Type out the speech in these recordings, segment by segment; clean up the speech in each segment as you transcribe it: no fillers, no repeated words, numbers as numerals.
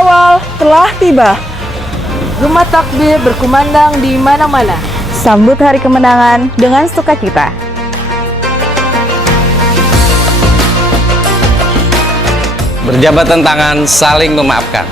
awal telah tiba. Rumah takbir berkumandang di mana-mana. Sambut hari kemenangan dengan sukacita. Berjabatan tangan, saling memaafkan.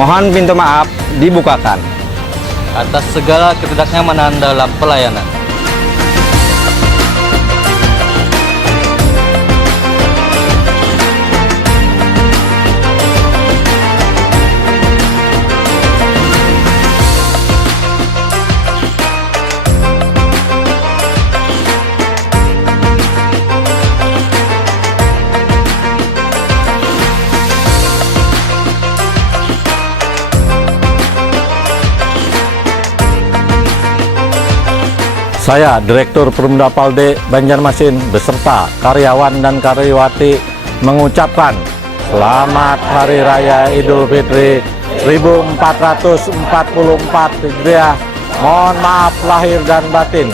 Memohon pintu maaf dibukakan atas segala ketidaknyamanan dalam pelayanan. Saya, Direktur Perumda Palde Banjarmasin beserta karyawan dan karyawati mengucapkan Selamat Hari Raya Idul Fitri 1444 Hijriah. Mohon maaf lahir dan batin.